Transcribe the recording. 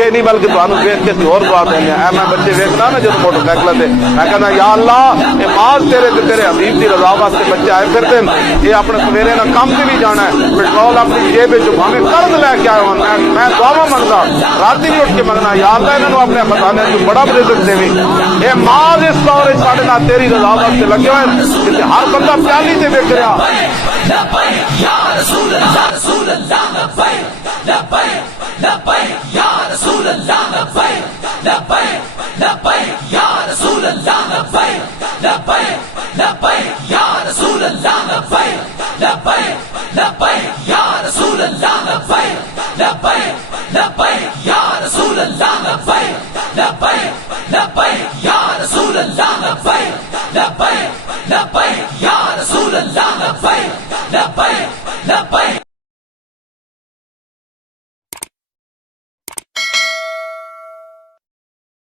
के नहीं बल्कि तुहानू वेख के होर दुआ देने ऐ मैं बच्चे वेखना ना जो मोटरसाइकिल से मैं कहना या अल्लाह ये माज तेरे ते तेरे हबीब की रजा वास्ते बच्चे आए फिरते ये अपने सवेरे ना काम से भी जाना है पेट्रोल अपनी जेब भावे कर्ज लैके आए हो मैं दुआवा मंगदा रात भी उठ के मंगना या अल्लाह इन्होंने अपने खजाने तू बड़ा रिज़्क़ देवी ये माज इस दौर साढ़े नाल तेरी रजा वास्ते लगे हुए कि हर बंदा प्याली से वेख रहा